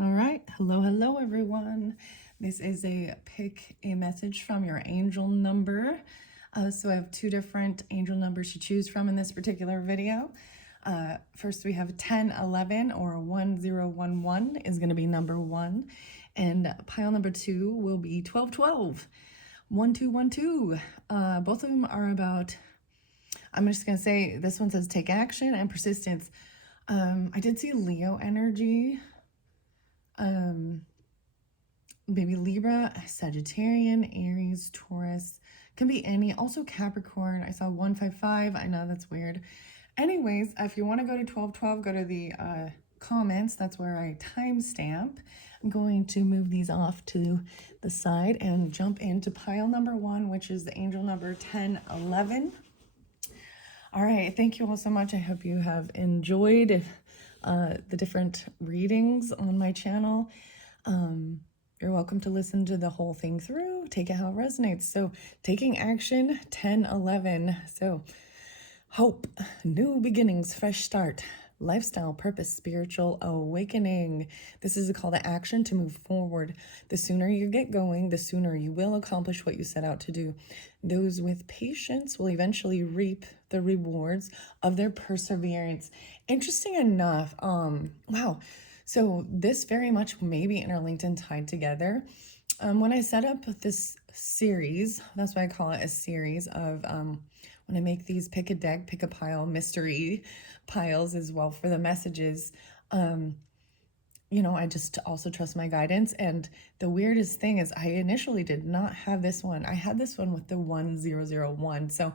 All right. Hello, everyone. This is a pick a message from your angel number. So I have two different angel numbers to choose from in this particular video. First, we have 1011 or 1011 is going to be number one. And pile number two will be 1212. 1212. Both of them are about, I'm just going to say this one says take action and persistence. I did see Leo energy. Maybe Libra, Sagittarian, Aries, Taurus, can be any. Also Capricorn, I saw 155. I know that's weird. Anyways, if you want to go to 1212, go to the comments. That's where I timestamp. I'm going to move these off to the side and jump into pile number one, which is the angel number 1011. All right, thank you all so much. I hope you have enjoyed the different readings on my channel. You're welcome to listen to the whole thing through, take it how it resonates. So taking action, 1011. So hope, new beginnings, fresh start, lifestyle, purpose, spiritual awakening. This is a call to action to move forward. The sooner you get going, the sooner you will accomplish what you set out to do. Those with patience will eventually reap the rewards of their perseverance. Interesting enough, wow. So this very much may be interlinked and tied together. When I set up this series, that's why I call it a series of, when I make these pick a deck, pick a pile, mystery piles as well for the messages, I just also trust my guidance. And the weirdest thing is I initially did not have this one. I had this one with the 1001. So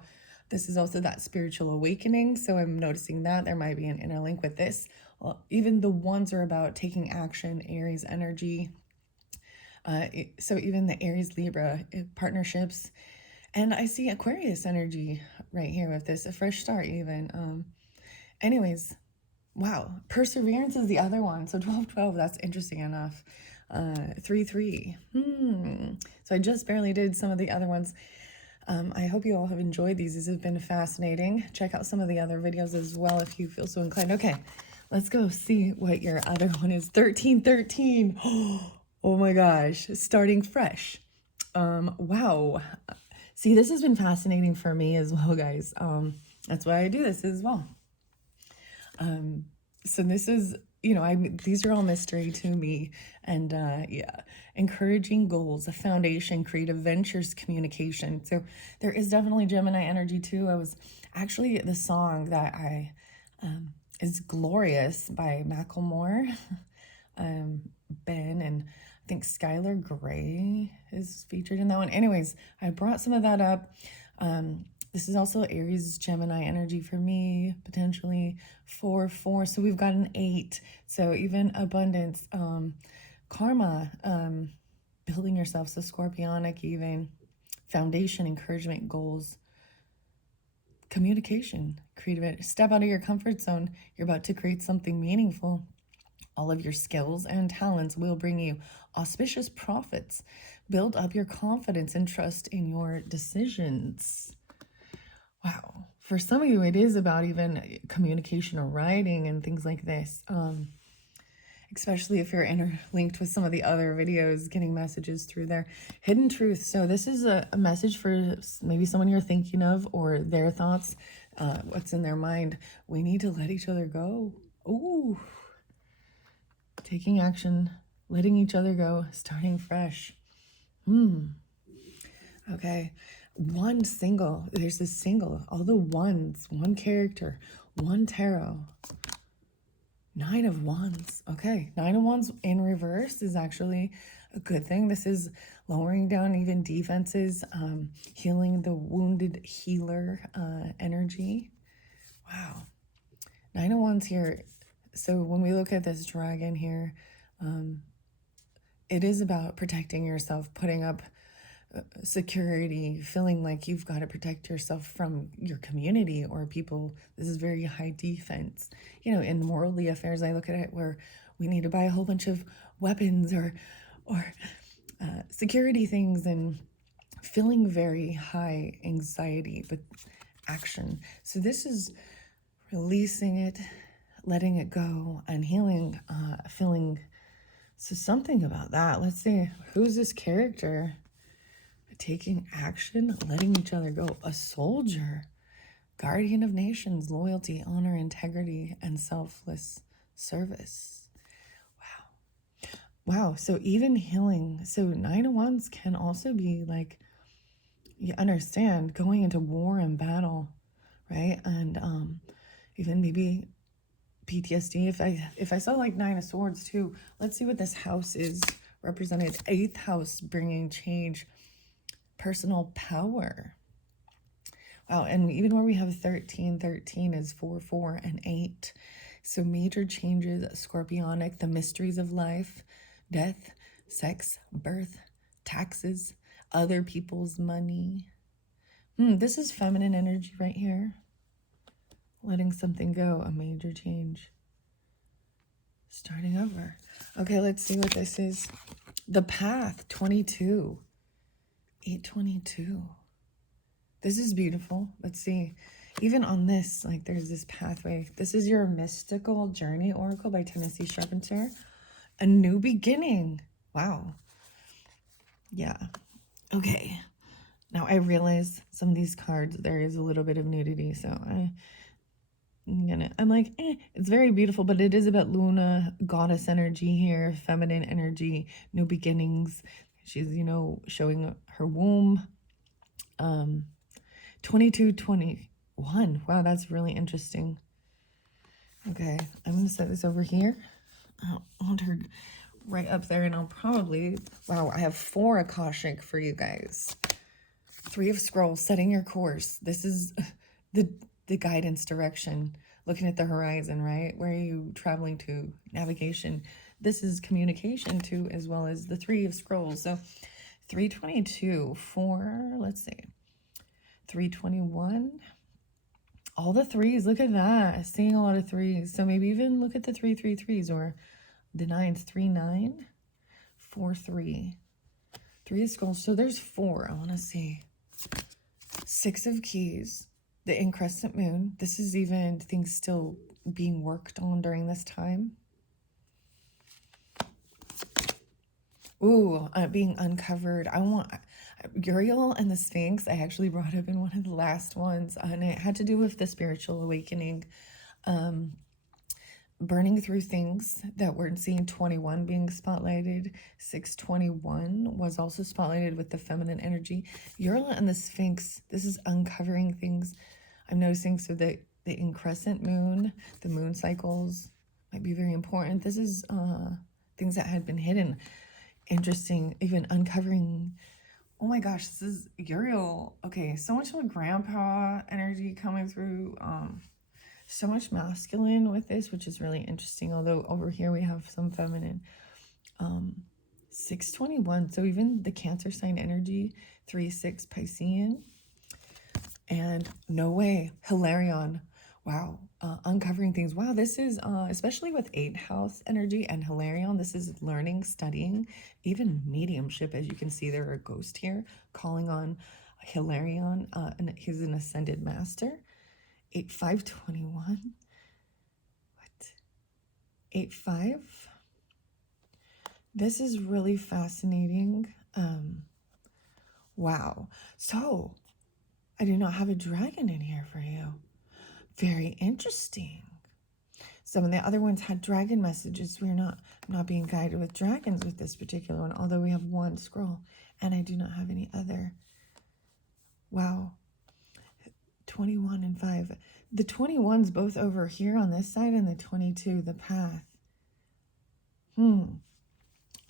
this is also that spiritual awakening. So I'm noticing that there might be an interlink with this. Well, even the ones are about taking action, Aries energy. So even the Aries Libra partnerships. And I see Aquarius energy right here with this, a fresh start even. Anyways, wow. Perseverance is the other one. So 1212, that's interesting enough. 33. So I just barely did some of the other ones. I hope you all have enjoyed these. These have been fascinating. Check out some of the other videos as well if you feel so inclined. Okay, let's go see what your other one is. 1313. Oh my gosh, starting fresh. Wow. See, this has been fascinating for me as well, guys. That's why I do this as well. So this is, these are all mystery to me. And yeah, encouraging goals, a foundation, creative ventures, communication. So there is definitely Gemini energy too. I was actually, the song that is Glorious by Macklemore, Ben, and I think Skylar Gray is featured in that one. Anyways, I brought some of that up. This is also Aries Gemini energy for me, potentially 4-4. So we've got an 8. So even abundance, karma, building yourself. So Scorpionic even, foundation, encouragement, goals, communication, creative. Step out of your comfort zone. You're about to create something meaningful. All of your skills and talents will bring you auspicious profits. Build up your confidence and trust in your decisions. Wow. For some of you, it is about even communication or writing and things like this. Especially if you're interlinked with some of the other videos, getting messages through there. Hidden truth. So this is a message for maybe someone you're thinking of or their thoughts, what's in their mind. We need to let each other go. Ooh. Taking action, letting each other go, starting fresh. Okay. One single. There's a single. All the ones. One character. One tarot. 9 of Wands. Okay. 9 of Wands in reverse is actually a good thing. This is lowering down even defenses, healing the wounded healer energy. Wow. 9 of Wands here. So when we look at this dragon here, it is about protecting yourself, putting up security, feeling like you've got to protect yourself from your community or people. This is very high defense. In worldly affairs, I look at it where we need to buy a whole bunch of weapons or security things, and feeling very high anxiety, but action. So this is releasing it, letting it go, and healing, feeling So something about that. Let's see. Who's this character? Taking action, letting each other go. A soldier. Guardian of nations, loyalty, honor, integrity, and selfless service. Wow. So even healing. So 9 of Wands can also be like, you understand, going into war and battle, right? And even maybe PTSD. If I saw like 9 of Swords too, let's see what this house is represented. 8th house, bringing change, personal power. Wow, and even where we have 13, 13 is 4, 4, and 8. So major changes, scorpionic, the mysteries of life, death, sex, birth, taxes, other people's money. This is feminine energy right here. Letting something go, a major change. Starting over. Okay, let's see what this is. The Path, 22. 822. This is beautiful. Let's see. Even on this, like there's this pathway. This is your Mystical Journey Oracle by Tennessee Charpentier. A new beginning. Wow. Yeah. Okay. Now I realize some of these cards, there is a little bit of nudity. So I'm like, it's very beautiful, but it is about Luna, goddess energy here, feminine energy, new beginnings. She's, you know, showing her womb. 2221. Wow, that's really interesting. Okay, I'm going to set this over here. I'll hold her right up there, and I'll probably... Wow, I have 4 Akashic for you guys. 3 of Scrolls, setting your course. This is the guidance direction. Looking at the horizon, right? Where are you traveling to? Navigation. This is communication too, as well as the 3 of Scrolls. So 322, 4, let's see. 321, all the 3s. Look at that, seeing a lot of 3s. So maybe even look at the 333s or the 9s. 39, 43, 3 of Scrolls. So there's 4. I want to see. 6 of Keys, the increscent moon. This is even things still being worked on during this time. Ooh, being uncovered. I want Uriel and the Sphinx. I actually brought up in one of the last ones, and it had to do with the spiritual awakening, burning through things that weren't seen. 21 being spotlighted. 621 was also spotlighted with the feminine energy. Uriel and the Sphinx. This is uncovering things. I'm noticing. So the increscent moon, the moon cycles might be very important. This is things that had been hidden. Interesting. Even uncovering. Oh my gosh, this is Uriel. Okay, so much of grandpa energy coming through. So much masculine with this, which is really interesting. Although over here we have some feminine. 621. So even the Cancer sign energy. 3-6 Piscean. And no way, Hilarion. Wow, uncovering things. Wow, this is, especially with 8th house energy and Hilarion, this is learning, studying, even mediumship. As you can see, there are a ghost here calling on Hilarion, and he's an ascended master. 8-5-21. What? 8-5. This is really fascinating. Wow. So, I do not have a dragon in here for you. Very interesting. Some of the other ones had dragon messages. We're not being guided with dragons with this particular one, although we have 1 scroll, and I do not have any other. Wow. 21 and 5. The 21's both over here on this side, and the 22, the path. All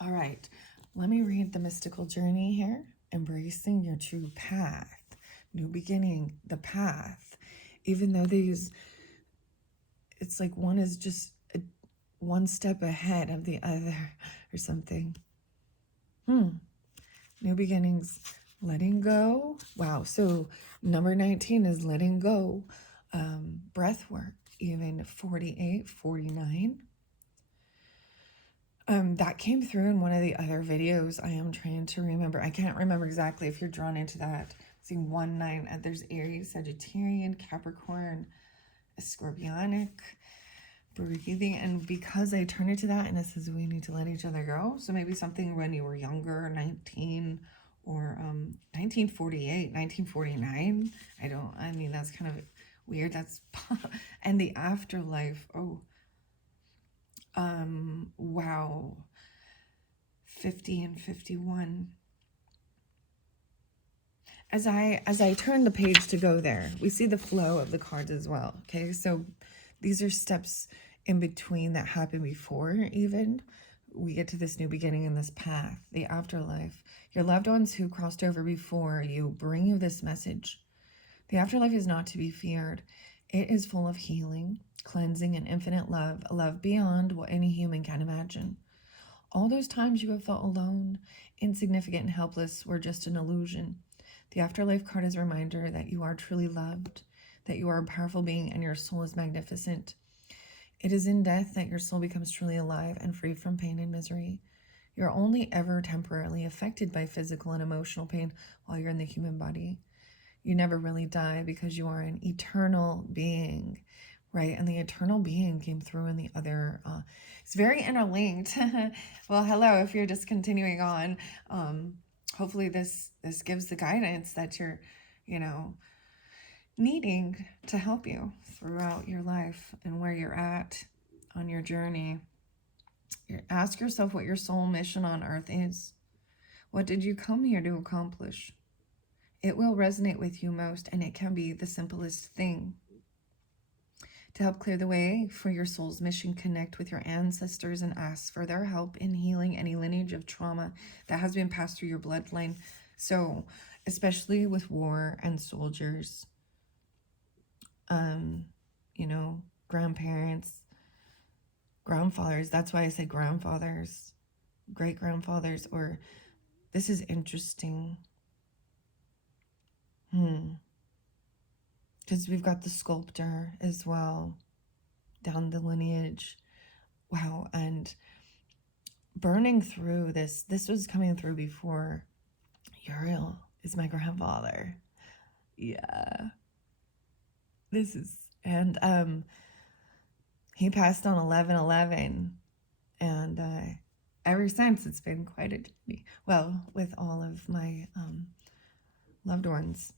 right. Let me read the mystical journey here. Embracing your true path. New beginning, the path. Even though these, it's like one is just one step ahead of the other or something. New beginnings, letting go. Wow, so number 19 is letting go. Breath work, even 48, 49. That came through in one of the other videos. I am trying to remember. I can't remember exactly if you're drawn into that. See 1-9, there's Aries, Sagittarian, Capricorn, Scorpionic, breathing. And because I turn it to that, and it says we need to let each other go. So maybe something when you were younger, 19 or 1948, 1949. I mean, that's kind of weird. That's, and the afterlife. Oh, wow. 50 and 51. As I turn the page to go there, we see the flow of the cards as well. Okay, so these are steps in between that happen before even we get to this new beginning in this path, the afterlife. Your loved ones who crossed over before you bring you this message. The afterlife is not to be feared. It is full of healing, cleansing, and infinite love, a love beyond what any human can imagine. All those times you have felt alone, insignificant, and helpless were just an illusion. The afterlife card is a reminder that you are truly loved, that you are a powerful being, and your soul is magnificent. It is in death that your soul becomes truly alive and free from pain and misery. You're only ever temporarily affected by physical and emotional pain while you're in the human body. You never really die because you are an eternal being, right? And the eternal being came through in the other, it's very interlinked. Well, hello, if you're just continuing on, hopefully this gives the guidance that you're, needing to help you throughout your life and where you're at on your journey. Ask yourself what your soul mission on earth is. What did you come here to accomplish? It will resonate with you most, and it can be the simplest thing. To help clear the way for your soul's mission, connect with your ancestors and ask for their help in healing any lineage of trauma that has been passed through your bloodline. So, especially with war and soldiers, grandparents, grandfathers. That's why I say grandfathers, great grandfathers, or this is interesting. Because we've got the sculptor as well down the lineage. Wow. And burning through this was coming through before Uriel is my grandfather. Yeah. And he passed on 11/11, and ever since it's been quite a journey. Well, with all of my loved ones.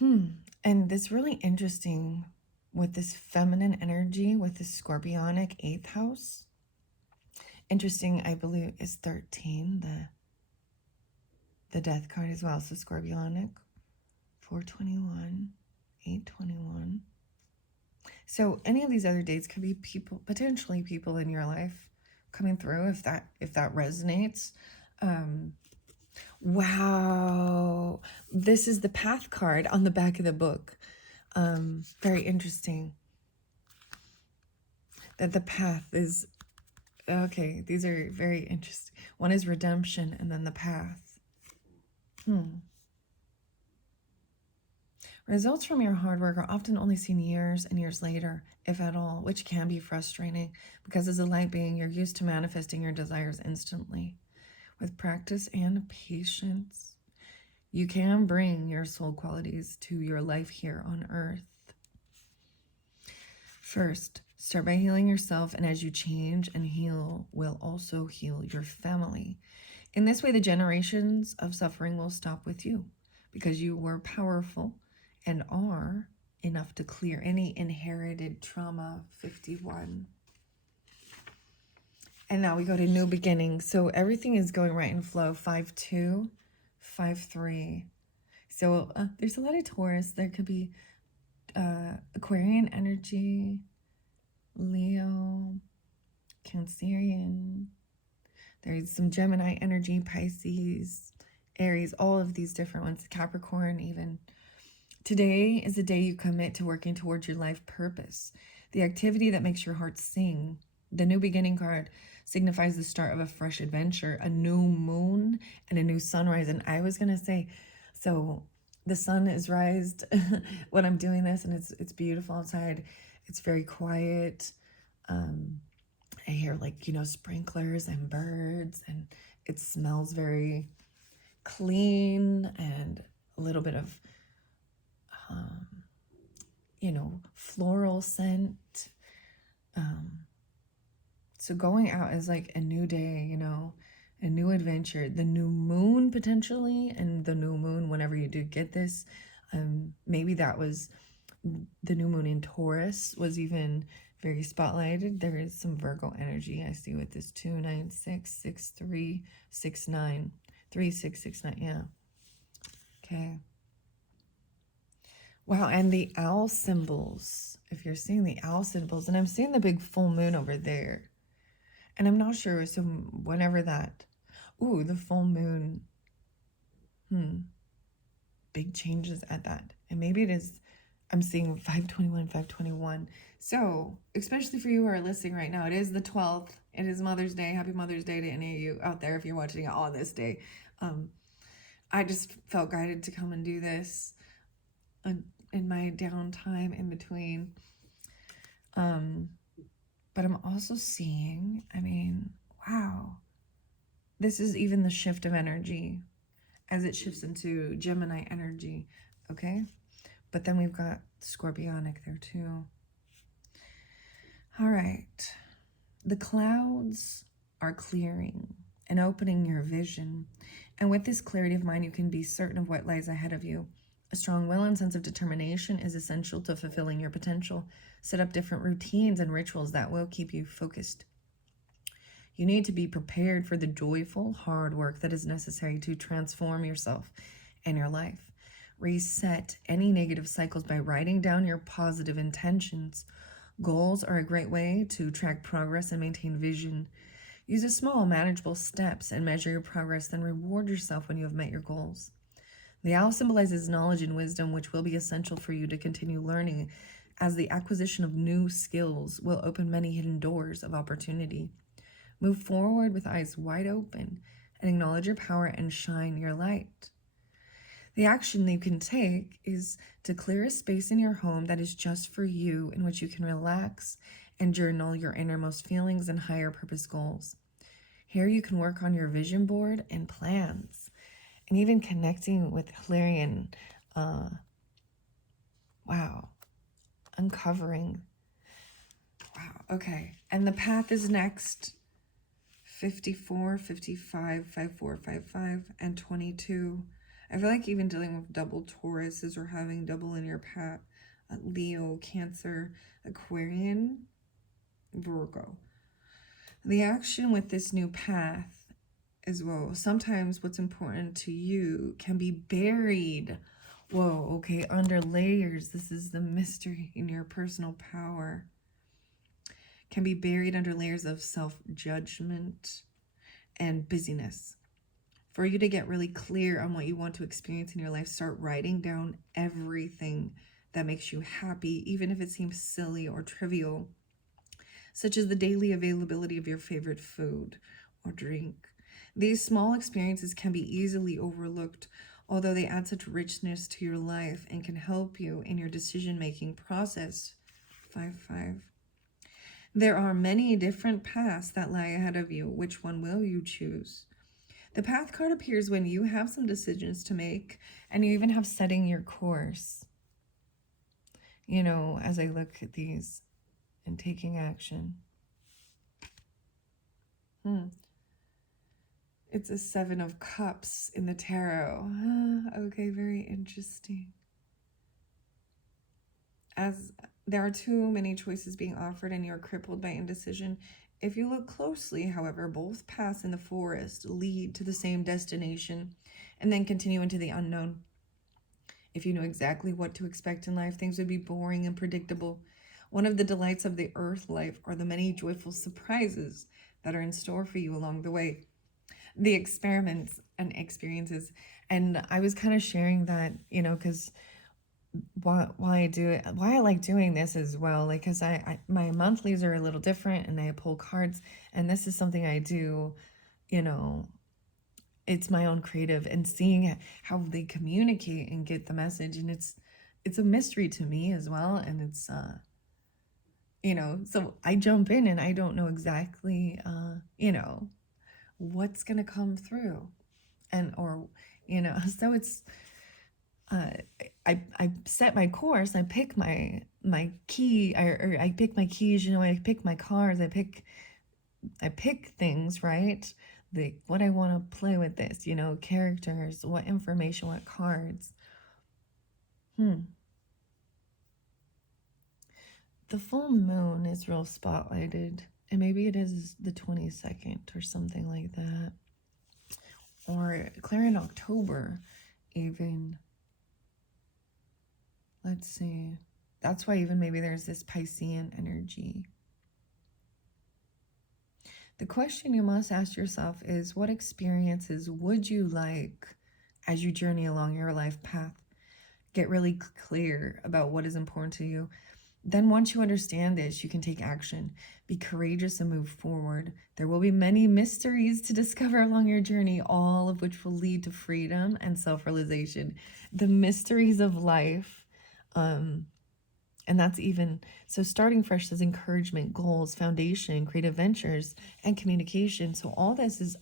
And this really interesting with this feminine energy with this scorpionic 8th house. Interesting, I believe is 13, the death card as well. So scorpionic, 421, 821. So any of these other dates could be people, potentially people in your life coming through if that resonates. Wow, this is the path card on the back of the book. Very interesting that the path is okay. These are very interesting. One is redemption, and then the path. Results from your hard work are often only seen years and years later, if at all, which can be frustrating because as a light being, you're used to manifesting your desires instantly. With practice and patience, you can bring your soul qualities to your life here on earth. First, start by healing yourself, and as you change and heal, will also heal your family. In this way, the generations of suffering will stop with you because you were powerful and are enough to clear any inherited trauma. 51. And now we go to new beginnings. So everything is going right in flow. 5-2, 5-3. So there's a lot of Taurus. There could be Aquarian energy, Leo, Cancerian. There's some Gemini energy, Pisces, Aries, all of these different ones, Capricorn even. Today is the day you commit to working towards your life purpose, the activity that makes your heart sing. The new beginning card signifies the start of a fresh adventure, a new moon, and a new sunrise. And I was going to say, so the sun is rised when I'm doing this, and it's beautiful outside. It's very quiet. I hear sprinklers and birds, and it smells very clean and a little bit of floral scent. So going out is like a new day, you know, a new adventure. The new moon potentially, and the new moon, whenever you do get this, maybe that was the new moon in Taurus was even very spotlighted. There is some Virgo energy I see with this 2966369 3669. Yeah. Okay. Wow, and the owl symbols. If you're seeing the owl symbols, and I'm seeing the big full moon over there. And I'm not sure, so whenever that, ooh, the full moon, big changes at that. And maybe it is, I'm seeing 521. So, especially for you who are listening right now, it is the 12th. It is Mother's Day. Happy Mother's Day to any of you out there if you're watching it on this day. I just felt guided to come and do this in my downtime in between. But I'm also seeing, I mean, wow, this is even the shift of energy as it shifts into Gemini energy, okay? But then we've got Scorpionic there too. All right. The clouds are clearing and opening your vision. And with this clarity of mind, you can be certain of what lies ahead of you. A strong will and sense of determination is essential to fulfilling your potential. Set up different routines and rituals that will keep you focused. You need to be prepared for the joyful, hard work that is necessary to transform yourself and your life. Reset any negative cycles by writing down your positive intentions. Goals are a great way to track progress and maintain vision. Use a small, manageable steps and measure your progress, then reward yourself when you have met your goals. The owl symbolizes knowledge and wisdom, which will be essential for you to continue learning, as the acquisition of new skills will open many hidden doors of opportunity. Move forward with eyes wide open and acknowledge your power and shine your light. The action that you can take is to clear a space in your home that is just for you, in which you can relax and journal your innermost feelings and higher purpose goals. Here you can work on your vision board and plans, and even connecting with Hilarion. Wow. Uncovering. Wow. Okay. And the path is next. 54, 55, 54, 55, and 22. I feel like even dealing with double Tauruses or having double in your path. Leo, Cancer, Aquarian, Virgo. The action with this new path as well. Sometimes what's important to you can be buried. Whoa, okay, under layers. This is the mystery in your personal power. Can be buried under layers of self-judgment and busyness. For you to get really clear on what you want to experience in your life, start writing down everything that makes you happy, even if it seems silly or trivial, such as the daily availability of your favorite food or drink. These small experiences can be easily overlooked, although they add such richness to your life and can help you in your decision-making process. 5-5. There are many different paths that lie ahead of you. Which one will you choose? The path card appears when you have some decisions to make, and you even have setting your course. You know, as I look at these and taking action. It's a 7 of Cups in the tarot. Okay, very interesting. As there are too many choices being offered and you're crippled by indecision. If you look closely, however, both paths in the forest lead to the same destination and then continue into the unknown. If you knew exactly what to expect in life, things would be boring and predictable. One of the delights of the earth life are the many joyful surprises that are in store for you along the way. The experiments and experiences. And I was kind of sharing that, you know, because why I like doing this as well, like, because my monthlies are a little different and I pull cards, and this is something I do, you know, it's my own creative, and seeing how they communicate and get the message, and it's a mystery to me as well. And it's you know, so I jump in and I don't know exactly you know, what's gonna come through, and or you know, so uh, I set my course. I pick my key, or I pick my keys. You know, I pick my cards. I pick things, right? What I want to play with this. You know, characters, what information, what cards. The full moon is real spotlighted, and maybe it is the 22nd or something like that, or clear in October even. Let's see. That's why even maybe there's this Piscean energy. The question you must ask yourself is, what experiences would you like as you journey along your life path? Get really clear about what is important to you. Then once you understand this, you can take action. Be courageous and move forward. There will be many mysteries to discover along your journey, all of which will lead to freedom and self-realization. The mysteries of life. And that's even, so starting fresh says encouragement, goals, foundation, creative ventures, and communication. So all this is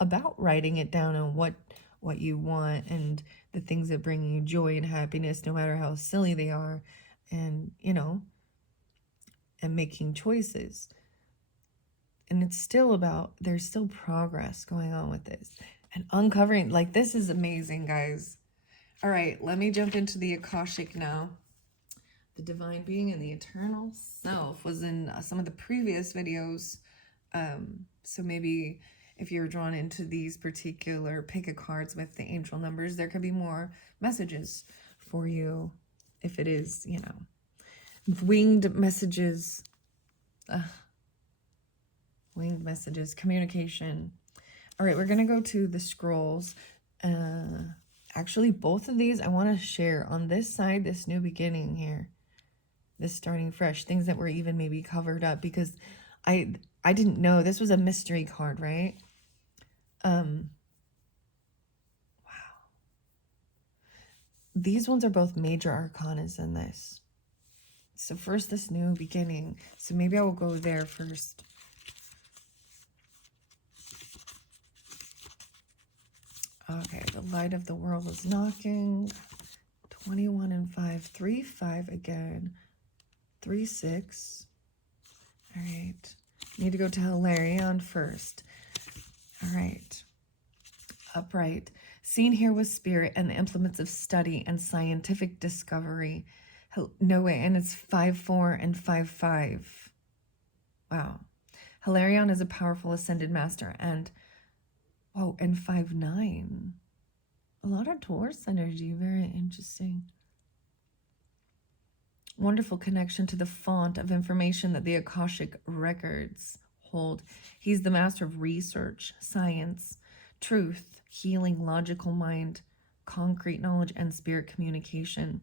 about writing it down on what you want and the things that bring you joy and happiness, no matter how silly they are, and, you know, and making choices. And it's still about, there's still progress going on with this. And uncovering, like, this is amazing, guys. All right, let me jump into the Akashic now. The divine being and the eternal self was in some of the previous videos. So maybe if you're drawn into these particular pick of cards with the angel numbers, there could be more messages for you. If it is, you know, winged messages, communication. All right, we're going to go to the scrolls. Actually, both of these I want to share on this side, this new beginning here. This starting fresh, things that were even maybe covered up, because I didn't know this was a mystery card, right? Wow. These ones are both major arcanas in this. So first, this new beginning. So maybe I will go there first. Okay, the light of the world is knocking. 21 and 5, 3, 5 again. 3, 6. All right. Need to go to Hilarion first. All right. Upright. Seen here with spirit and the implements of study and scientific discovery. No way. And it's 5, 4 and 5, 5. Wow. Hilarion is a powerful ascended master. And, whoa, and 5, 9. A lot of Taurus energy. Very interesting. Wonderful connection to the font of information that the Akashic records hold. He's the master of research, science, truth, healing, logical mind, concrete knowledge, and spirit communication.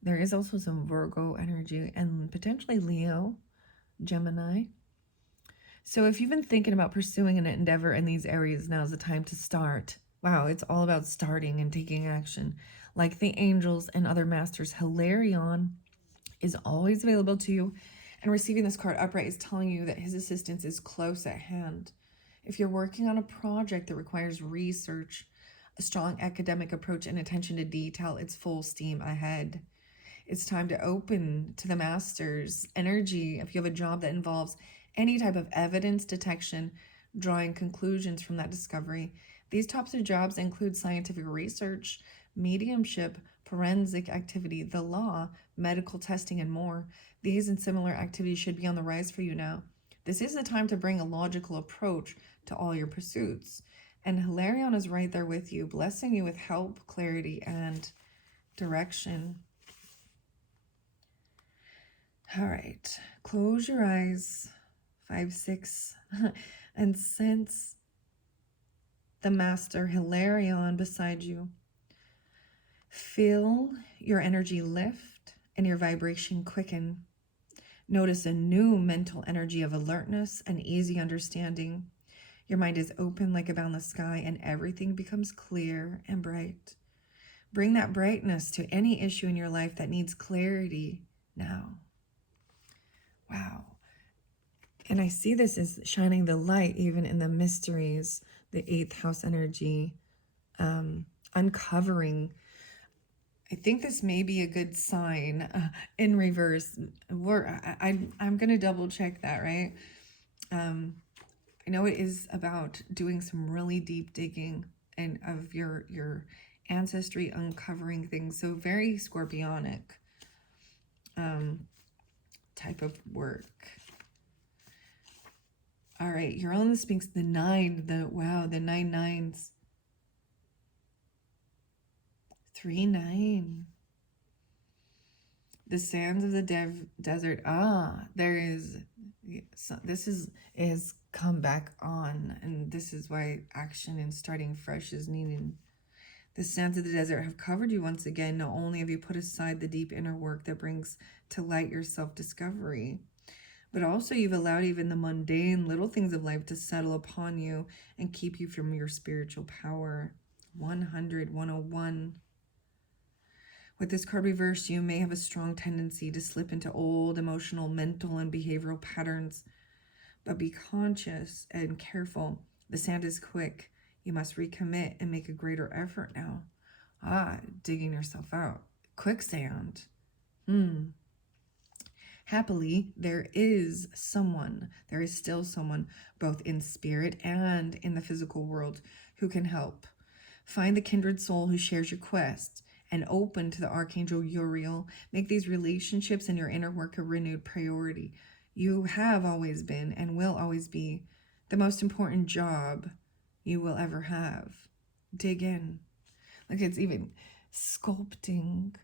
There is also some Virgo energy and potentially Leo, Gemini. So if you've been thinking about pursuing an endeavor in these areas, now's the time to start. Wow, it's all about starting and taking action. Like the angels and other masters, Hilarion is always available to you. And receiving this card upright is telling you that his assistance is close at hand. If you're working on a project that requires research, a strong academic approach, and attention to detail, it's full steam ahead. It's time to open to the master's energy. If you have a job that involves any type of evidence detection, drawing conclusions from that discovery, these types of jobs include scientific research, mediumship, forensic activity, the law, medical testing, and more. These and similar activities should be on the rise for you now. This is the time to bring a logical approach to all your pursuits. And Hilarion is right there with you, blessing you with help, clarity, and direction. All right, close your eyes, 5, 6, and sense the master Hilarion beside you. Feel your energy lift and your vibration quicken. Notice a new mental energy of alertness and easy understanding. Your mind is open like a boundless sky, and everything becomes clear and bright. Bring that brightness to any issue in your life that needs clarity now. Wow. And I see this as shining the light even in the mysteries, the 8th house energy, uncovering I think this may be a good sign in reverse. I'm going to double check that, right? I know it is about doing some really deep digging and of your ancestry, uncovering things. So very scorpionic type of work. All right, you're on the Sphinx, the 9, the 9 nines. 3 9. The sands of the desert. There is, this is come back on, and this is why action and starting fresh is needed. The sands of the desert have covered you once again. Not only have you put aside the deep inner work that brings to light your self-discovery, but also you've allowed even the mundane little things of life to settle upon you and keep you from your spiritual power. 101. With this card reversed, you may have a strong tendency to slip into old emotional, mental, and behavioral patterns. But be conscious and careful. The sand is quick. You must recommit and make a greater effort now. Digging yourself out. Quicksand. Happily, there is still someone, both in spirit and in the physical world, who can help. Find the kindred soul who shares your quest and open to the Archangel Uriel. Make these relationships and your inner work a renewed priority. You have always been and will always be the most important job you will ever have. Dig in. Look, it's even sculpting.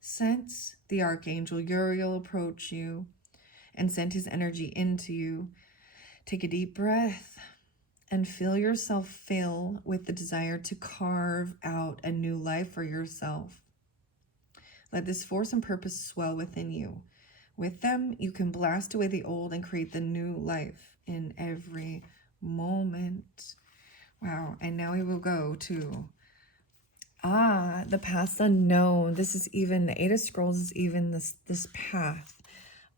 Sense the Archangel Uriel approach you and send his energy into you. Take a deep breath and feel yourself fill with the desire to carve out a new life for yourself. Let this force and purpose swell within you. With them, you can blast away the old and create the new life in every moment. Wow, and now we will go to the path unknown. This is even, the 8 of Scrolls is even this path.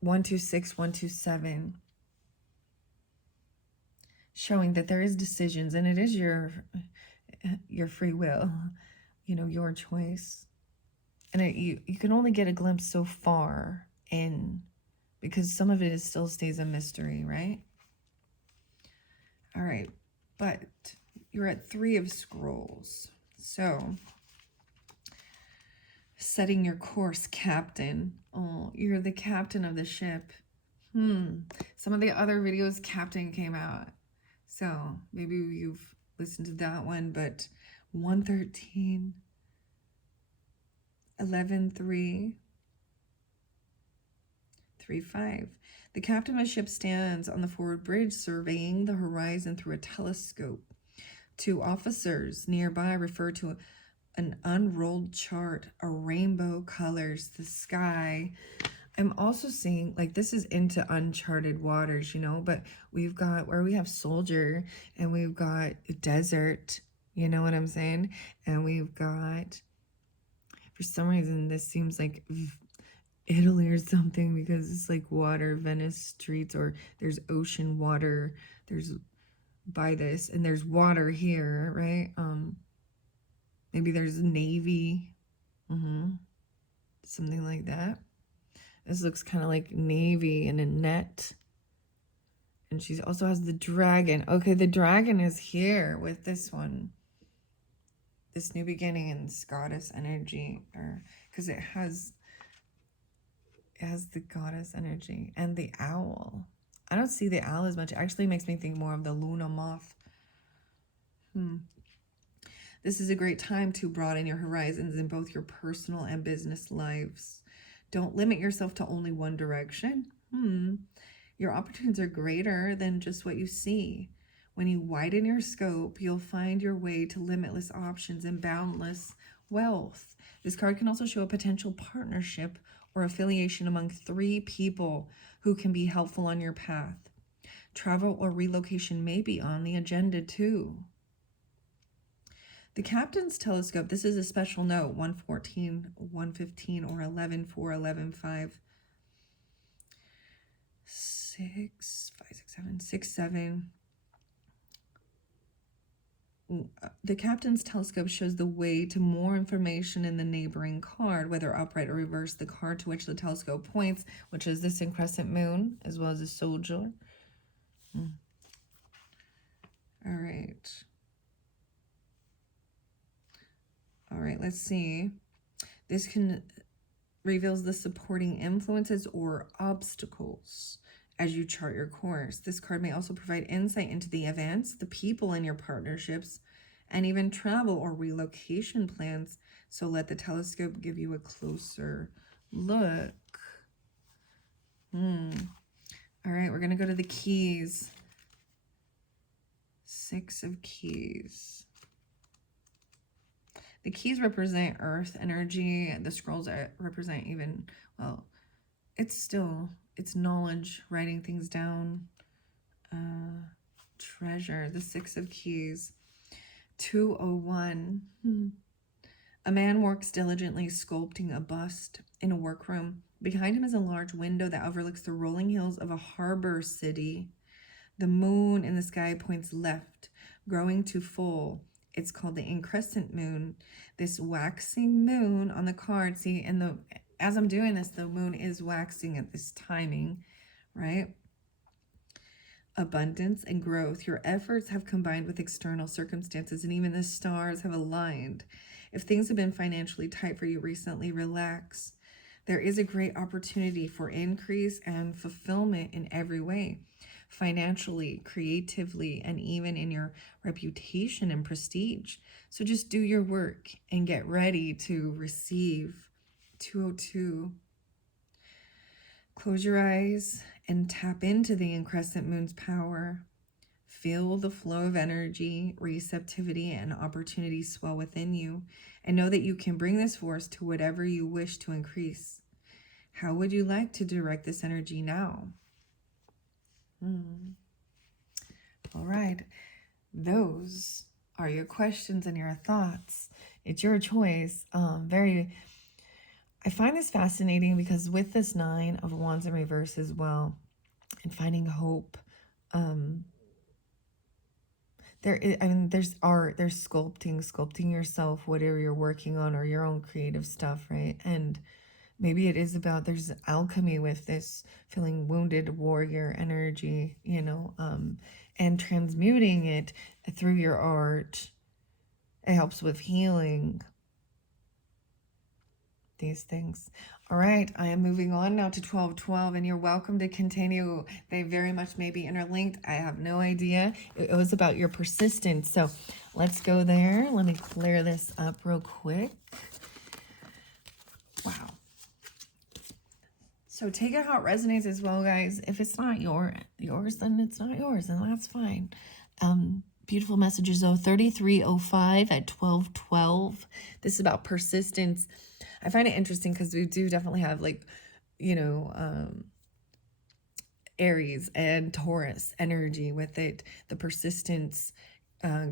126, 127. Showing that there is decisions, and it is your free will, your choice. And you can only get a glimpse so far in, because some of it still stays a mystery, right? All right, but you're at 3 of Scrolls. So, setting your course, Captain. Oh, you're the captain of the ship. Some of the other videos, Captain came out. So, maybe you've listened to that one, but 113, 11:3, 3:5. The captain of a ship stands on the forward bridge surveying the horizon through a telescope. 2 officers nearby refer to an unrolled chart. A rainbow colors the sky. I'm also seeing, like, this is into uncharted waters, but we've got where we have soldier and we've got desert, you know what I'm saying? And we've got, for some reason, this seems like Italy or something, because it's like water, Venice streets, or there's ocean water, there's by this, and there's water here, right? Maybe there's navy, something like that. This looks kind of like navy and a net. And she also has the dragon. Okay, the dragon is here with this one. This new beginning and this goddess energy, or because it has the goddess energy and the owl. I don't see the owl as much. It actually makes me think more of the Luna moth. This is a great time to broaden your horizons in both your personal and business lives. Don't limit yourself to only one direction. Your opportunities are greater than just what you see. When you widen your scope, you'll find your way to limitless options and boundless wealth. This card can also show a potential partnership or affiliation among 3 people who can be helpful on your path. Travel or relocation may be on the agenda too. The Captain's Telescope, this is a special note, 114, 115, or 11, 4, 11, 5, 6, 5, 6, 7, 6, 7. The captain's telescope shows the way to more information in the neighboring card, whether upright or reverse. The card to which the telescope points, which is this crescent moon, as well as a soldier. All right. All right, let's see. This can reveals the supporting influences or obstacles as you chart your course. This card may also provide insight into the events, the people in your partnerships, and even travel or relocation plans. So let the telescope give you a closer look. All right, we're going to go to the keys. 6 of Keys. The keys represent earth energy. The scrolls represent even, well, it's knowledge, writing things down. Treasure, the 6 of Keys. 201. A man works diligently sculpting a bust in a workroom. Behind him is a large window that overlooks the rolling hills of a harbor city. The moon in the sky points left, growing to full. It's called the increscent moon. This waxing moon on the card, see, and as I'm doing this, the moon is waxing at this timing, right? Abundance and growth. Your efforts have combined with external circumstances, and even the stars have aligned. If things have been financially tight for you recently, relax. There is a great opportunity for increase and fulfillment in every way, financially, creatively, and even in your reputation and prestige. So just do your work and get ready to receive. 202. Close your eyes and tap into the increscent moon's power. Feel the flow of energy, receptivity, and opportunity swell within you, and know that you can bring this force to whatever you wish to increase. How would you like to direct this energy now? All right. Those are your questions and your thoughts. It's your choice. I find this fascinating because with this 9 of Wands in reverse as well, and finding hope, there's art, there's sculpting yourself, whatever you're working on, or your own creative stuff, right? And maybe it is about, there's alchemy with this feeling wounded warrior energy, and transmuting it through your art. It helps with healing these things. All right, I am moving on now to 1212, and you're welcome to continue. They very much may be interlinked. I have no idea. It was about your persistence. So let's go there. Let me clear this up real quick. Wow. So take it how it resonates as well, guys. If it's not yours, then it's not yours, and that's fine. Beautiful messages, though. 3305 at 1212. This is about persistence. I find it interesting because we do definitely have, Aries and Taurus energy with it. The persistence,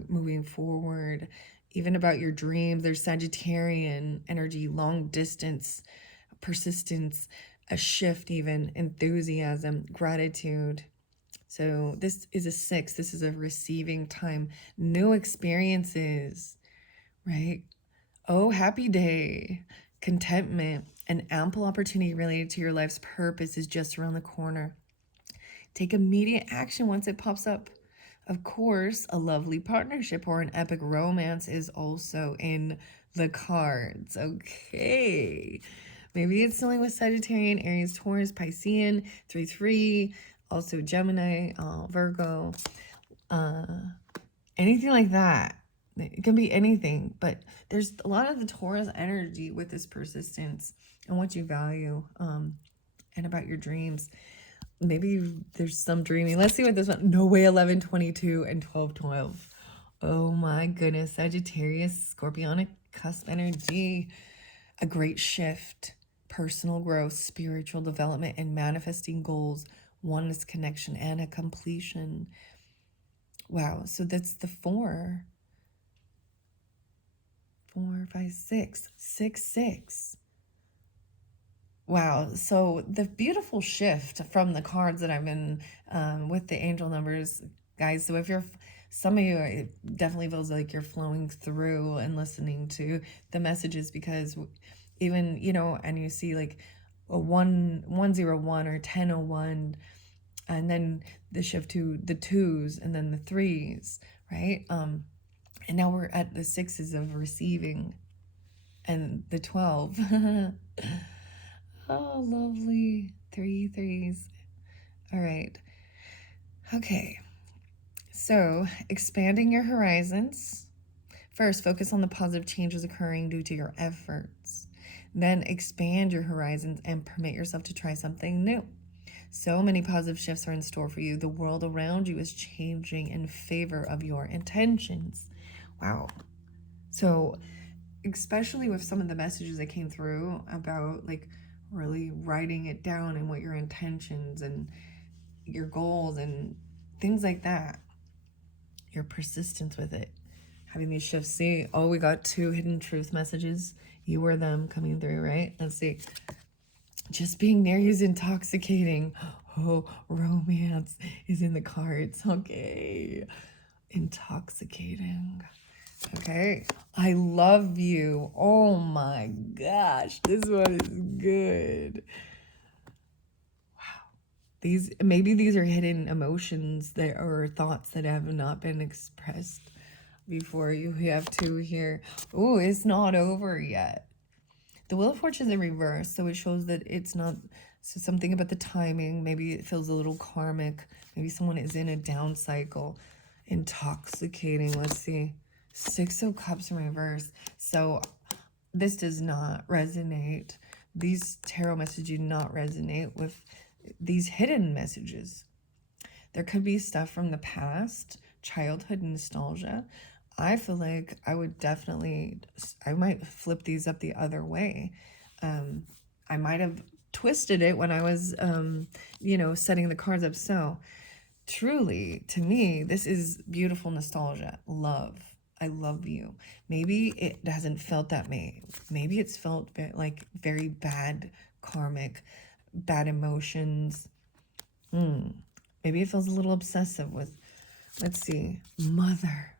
moving forward. Even about your dreams, there's Sagittarian energy, long distance, persistence, a shift, even enthusiasm, gratitude. So this is a 6. This is a receiving time, new experiences, right? Oh, happy day, contentment, an ample opportunity related to your life's purpose is just around the corner. Take immediate action once it pops up. Of course, a lovely partnership or an epic romance is also in the cards. Okay. Maybe it's dealing with Sagittarian, Aries, Taurus, Piscean, 3-3, also Gemini, Virgo, anything like that. It can be anything, but there's a lot of the Taurus energy with this persistence and what you value, and about your dreams. Maybe there's some dreaming. Let's see what this one. No way, 1122 and 1212. Oh my goodness. Sagittarius, Scorpionic cusp energy. A great shift, personal growth, spiritual development, and manifesting goals, oneness, connection, and a completion. Wow. So that's the 4. 4, 5, 6. 6, 6. Wow. So the beautiful shift from the cards that I've been with the angel numbers, guys. So if you're some of you, it definitely feels like you're flowing through and listening to the messages, because even, and you see like a 101 or 1001, and then the shift to the twos and then the threes, right? And now we're at the sixes of receiving and the 12. Oh, lovely. 3 threes. All right. Okay. So, expanding your horizons. First, focus on the positive changes occurring due to your efforts. Then, expand your horizons and permit yourself to try something new. So many positive shifts are in store for you. The world around you is changing in favor of your intentions. Wow. So, especially with some of the messages that came through about like really writing it down and what your intentions and your goals and things like that, your persistence with it, having these shifts. See, oh, we got 2 hidden truth messages. You were them coming through, right? Let's see. Just being near you is intoxicating. Oh, romance is in the cards. Okay. Intoxicating. Okay. I love you. Oh my gosh. This one is good. Wow. Maybe these are hidden emotions that or thoughts that have not been expressed before. You have 2 here. Oh, it's not over yet. The Wheel of Fortune is in reverse, so it shows that it's not. So something about the timing. Maybe it feels a little karmic. Maybe someone is in a down cycle. Intoxicating. Let's see. 6 of Cups in reverse. So this does not resonate. These tarot messages do not resonate with these hidden messages. There could be stuff from the past, childhood nostalgia. I feel like I might flip these up the other way. I might have twisted it when I was, setting the cards up. So truly, to me, this is beautiful nostalgia, love. I love you. Maybe it hasn't felt that way. Maybe it's felt like very bad karmic, bad emotions. Maybe it feels a little obsessive with, let's see, mother.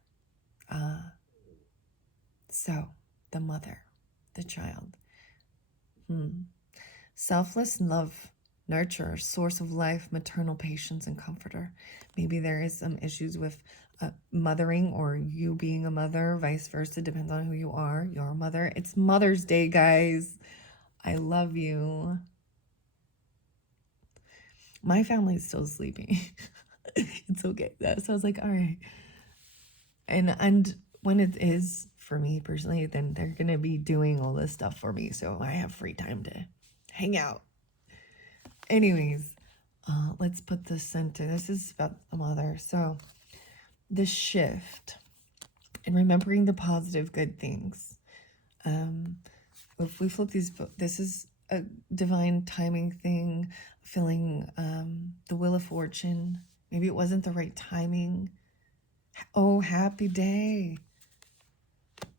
So, the mother, the child. Selfless love, nurturer, source of life, maternal patience, and comforter. Maybe there is some issues with mothering or you being a mother, vice versa. Depends on who you are. You're a mother. It's Mother's Day, guys. I love you. My family's still sleeping. It's okay. So I was like, all right. And when it is for me personally, then they're gonna be doing all this stuff for me, so I have free time to hang out. Anyways, let's put the center. This is about the mother. So the shift and remembering the positive good things. If we flip these, this is a divine timing thing, feeling the Wheel of Fortune. Maybe it wasn't the right timing. Oh, happy day.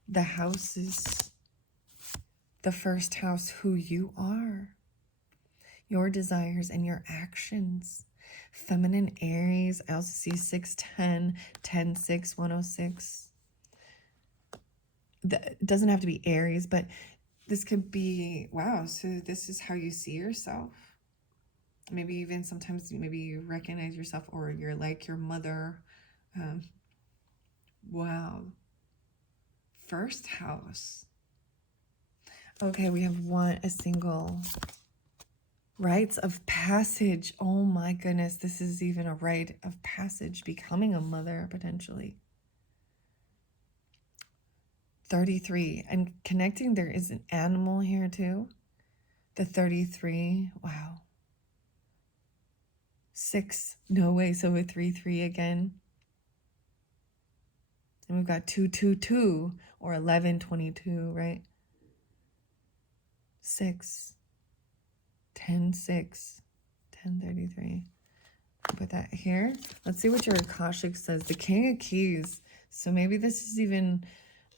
The house is the first house, who you are, your desires and your actions. Feminine Aries. I also see 610, 10-6, 106. It doesn't have to be Aries, but this could be, wow, so this is how you see yourself. Maybe even sometimes maybe you recognize yourself or you're like your mother. Wow. First house. Okay, we have a single. Rites of passage. Oh my goodness, this is even a rite of passage, becoming a mother potentially. 33, and connecting, there is an animal here too. The 33, wow. 6, no way, so a 3 again. And we've got 2 or 11-22, right? 6, 10-6, 10-33. Put that here. Let's see what your Akashic says. The King of Keys. So maybe this is even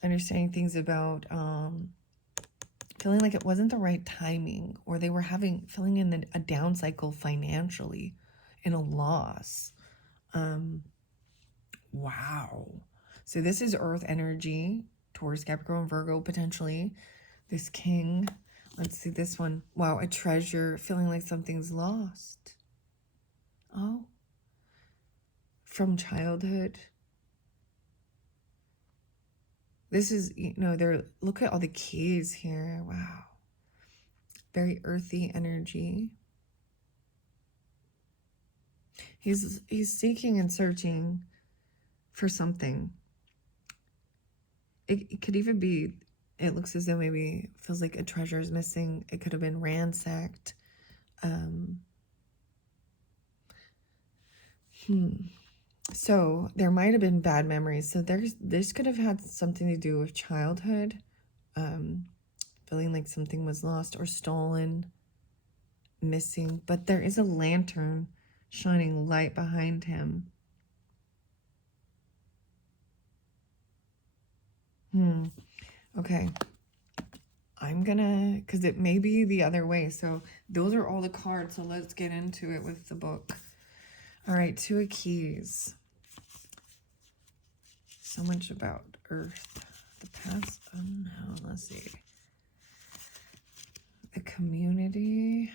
understanding things about feeling like it wasn't the right timing, or they were feeling in a down cycle financially, in a loss. Wow. So this is earth energy, Taurus, Capricorn, Virgo, potentially. This king. Let's see this one. Wow, a treasure, feeling like something's lost. Oh, from childhood. This is, you know, look at all the keys here. Wow. Very earthy energy. He's seeking and searching for something. It could even be, it looks as though maybe feels like a treasure is missing. It could have been ransacked. So there might have been bad memories. So this could have had something to do with childhood, feeling like something was lost or stolen, missing. But there is a lantern shining light behind him. Okay. I'm gonna, because it may be the other way. So those are all the cards. So let's get into it with the book. All right, Two of Keys. So much about Earth. The past. Oh no, let's see. The community.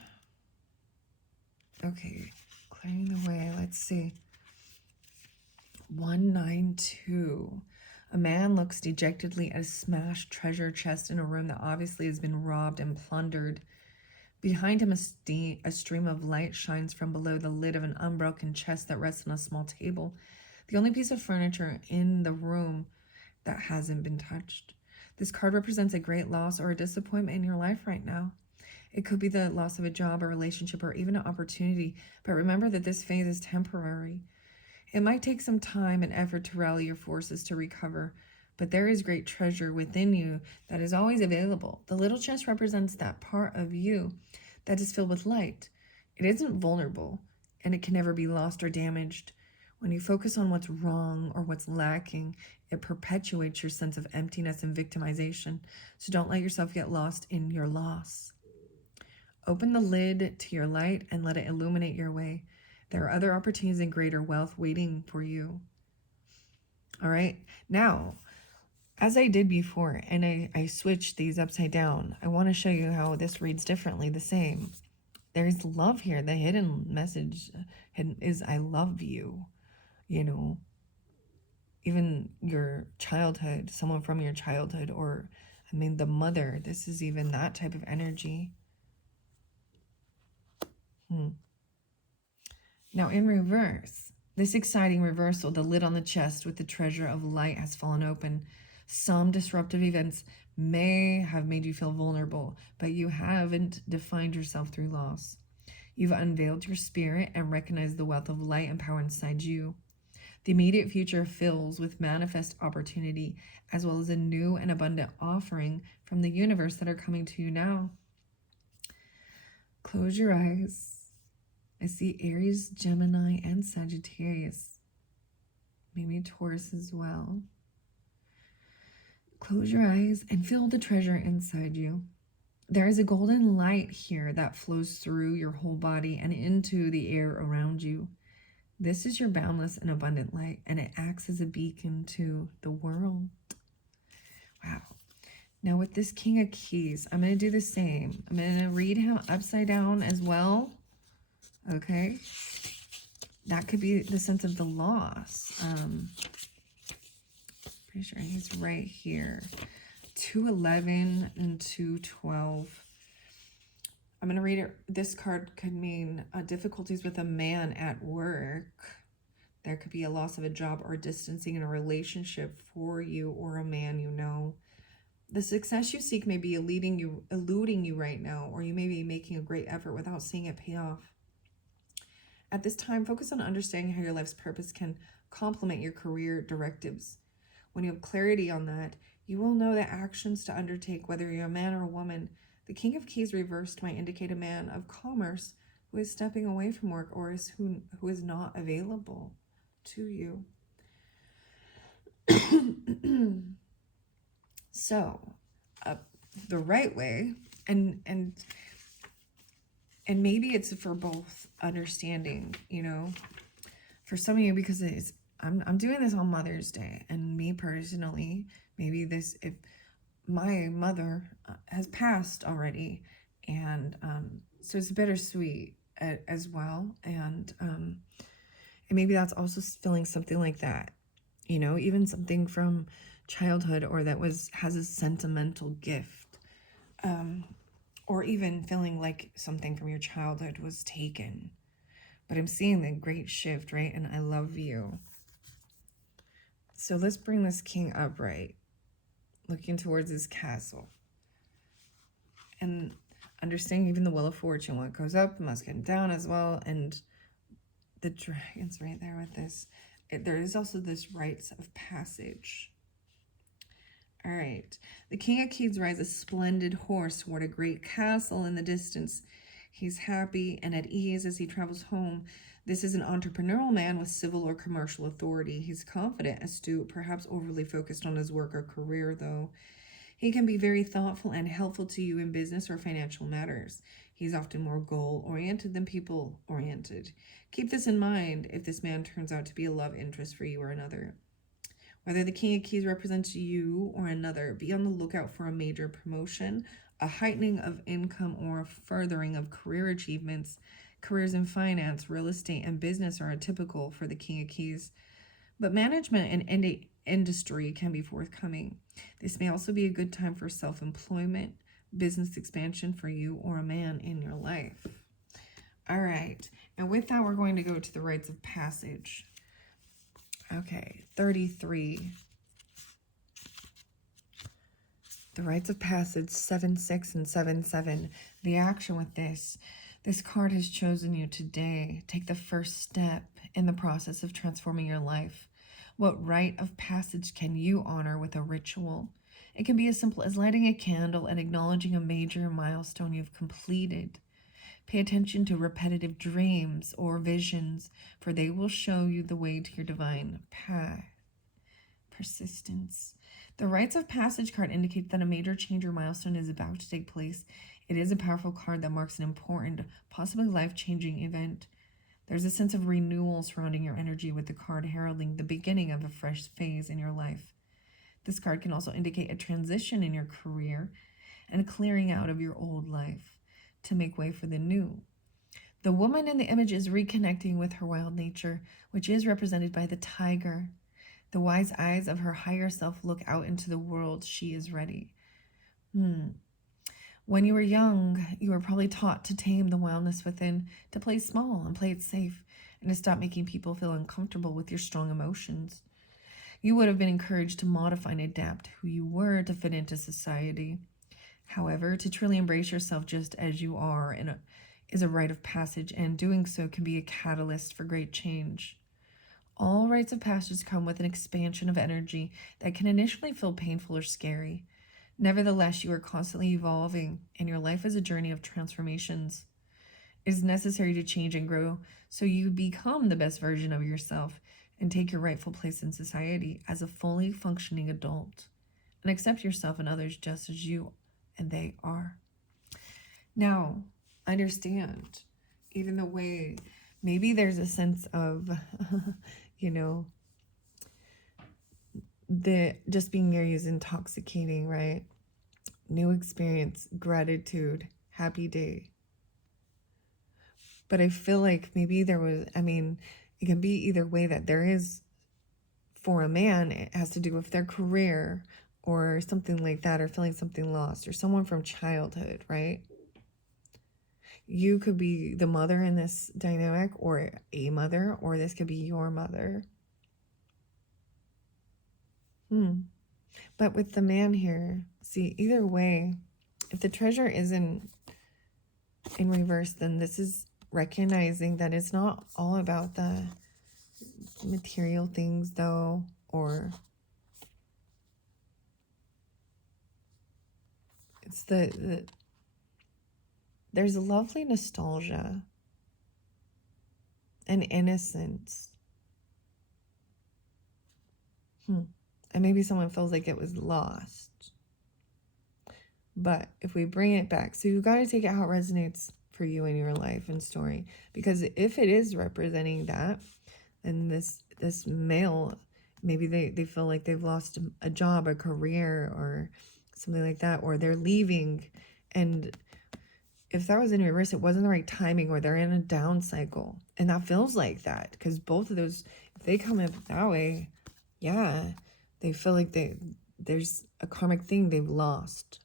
Okay, clearing the way. Let's see. 192. A man looks dejectedly at a smashed treasure chest in a room that obviously has been robbed and plundered. Behind him, a stream of light shines from below the lid of an unbroken chest that rests on a small table, the only piece of furniture in the room that hasn't been touched. This card represents a great loss or a disappointment in your life right now. It could be the loss of a job, a relationship, or even an opportunity, but remember that this phase is temporary. It might take some time and effort to rally your forces to recover, but there is great treasure within you that is always available. The little chest represents that part of you that is filled with light. It isn't vulnerable, and it can never be lost or damaged. When you focus on what's wrong or what's lacking, it perpetuates your sense of emptiness and victimization. So don't let yourself get lost in your loss. Open the lid to your light and let it illuminate your way. There are other opportunities and greater wealth waiting for you. All right. Now, as I did before, and I switched these upside down, I want to show you how this reads differently, the same. There's love here. The hidden message is I love you. You know, even your childhood, someone from your childhood, or I mean, the mother. This is even that type of energy. Now in reverse, this exciting reversal, the lid on the chest with the treasure of light has fallen open. Some disruptive events may have made you feel vulnerable, but you haven't defined yourself through loss. You've unveiled your spirit and recognized the wealth of light and power inside you. The immediate future fills with manifest opportunity, as well as a new and abundant offering from the universe that are coming to you now. Close your eyes. I see Aries, Gemini, and Sagittarius. Maybe Taurus as well. Close your eyes and feel the treasure inside you. There is a golden light here that flows through your whole body and into the air around you. This is your boundless and abundant light, and it acts as a beacon to the world. Wow. Now with this King of Keys, I'm going to do the same. I'm going to read him upside down as well. Okay. That could be the sense of the loss. Pretty sure he's right here. 211 and 212. I'm going to read it. This card could mean difficulties with a man at work. There could be a loss of a job or distancing in a relationship for you or a man you know. The success you seek may be eluding you right now, or you may be making a great effort without seeing it pay off. At this time, focus on understanding how your life's purpose can complement your career directives. When you have clarity on that, you will know the actions to undertake, whether you're a man or a woman. The King of Keys reversed might indicate a man of commerce who is stepping away from work or who is not available to you. So, the right way, and maybe it's for both understanding, you know, for some of you, because it's I'm doing this on Mother's Day, and me personally, maybe this, if my mother has passed already, and so it's bittersweet as well, and maybe that's also feeling something like that, you know, even something from childhood, or that has a sentimental gift, or even feeling like something from your childhood was taken. But I'm seeing the great shift, right? And I love you. So let's bring this king upright, looking towards his castle. And understanding even the Wheel of Fortune, what goes up must come down as well. And the dragon's right there with this. There is also this rites of passage. All right. The King of Keys rides a splendid horse toward a great castle in the distance. He's happy and at ease as he travels home. This is an entrepreneurial man with civil or commercial authority. He's confident, astute, perhaps overly focused on his work or career, though. He can be very thoughtful and helpful to you in business or financial matters. He's often more goal-oriented than people-oriented. Keep this in mind if this man turns out to be a love interest for you or another. Whether the King of Keys represents you or another, be on the lookout for a major promotion, a heightening of income, or a furthering of career achievements. Careers in finance, real estate, and business are atypical for the King of Keys, but management and industry can be forthcoming. This may also be a good time for self-employment, business expansion for you or a man in your life. All right, and with that, we're going to go to the rites of passage. Okay, 33. The rites of passage, 7-6 and 7-7. The action with this card has chosen you today. Take the first step in the process of transforming your life. What rite of passage can you honor with a ritual? It can be as simple as lighting a candle and acknowledging a major milestone you've completed. Pay attention to repetitive dreams or visions, for they will show you the way to your divine path. Persistence. The rites of passage card indicate that a major change or milestone is about to take place. It is a powerful card that marks an important, possibly life-changing event. There's a sense of renewal surrounding your energy, with the card heralding the beginning of a fresh phase in your life. This card can also indicate a transition in your career and a clearing out of your old life to make way for the new. The woman in the image is reconnecting with her wild nature, which is represented by the tiger. The wise eyes of her higher self look out into the world. She is ready. When you were young, you were probably taught to tame the wildness within, to play small and play it safe, and to stop making people feel uncomfortable with your strong emotions. You would have been encouraged to modify and adapt who you were to fit into society. However, to truly embrace yourself just as you are is a rite of passage, and doing so can be a catalyst for great change. All rites of passage come with an expansion of energy that can initially feel painful or scary. Nevertheless, you are constantly evolving, and your life is a journey of transformations. It is necessary to change and grow so you become the best version of yourself and take your rightful place in society as a fully functioning adult, and accept yourself and others just as you and they are. Now, understand, even the way, maybe there's a sense of, the just being near you is intoxicating, right? New experience, gratitude, happy day. But I feel like maybe there was, it can be either way, that there is, for a man, it has to do with their career or something like that, or feeling something lost, or someone from childhood, right? You could be the mother in this dynamic, or a mother, or this could be your mother. But with the man here, see, either way, if the treasure isn't in reverse, then this is recognizing that it's not all about the material things, though, or it's there's a lovely nostalgia and innocence. And maybe someone feels like it was lost. But if we bring it back, so you've got to take it how it resonates for you in your life and story. Because if it is representing that, And this male, maybe they feel like they've lost a job, a career, or something like that, or they're leaving. And if that was in reverse, it wasn't the right timing, or they're in a down cycle. And that feels like that, because both of those, if they come up that way, yeah, they feel like there's a karmic thing they've lost.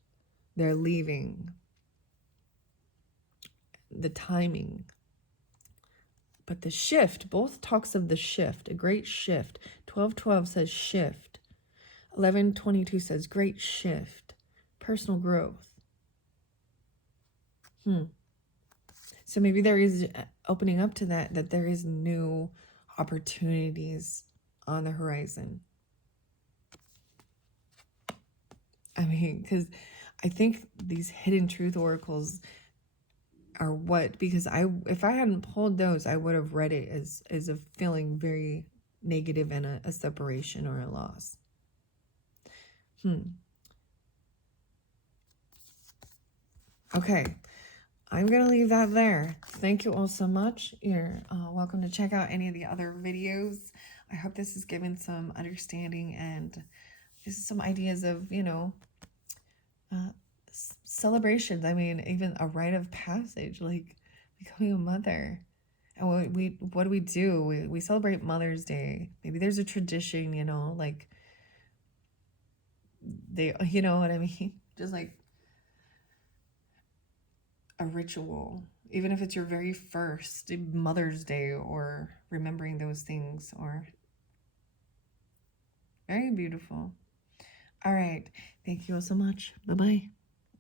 They're leaving. The timing. But the shift, both talks of the shift, a great shift. 12:12 says shift. 11:22 says great shift. Personal growth. So maybe there is opening up to that there is new opportunities on the horizon. I mean, because I think these hidden truth oracles are what, because if I hadn't pulled those, I would have read it as a feeling very negative and a separation or a loss. Okay, I'm going to leave that there. Thank you all so much. You're welcome to check out any of the other videos. I hope this has given some understanding and just some ideas of, you know, celebrations. I mean, even a rite of passage, like becoming a mother. And what do? We celebrate Mother's Day. Maybe there's a tradition, you know, like you know what I mean? Just like a ritual, even if it's your very first Mother's Day, or remembering those things, or very beautiful. All right. Thank you all so much. Bye-bye.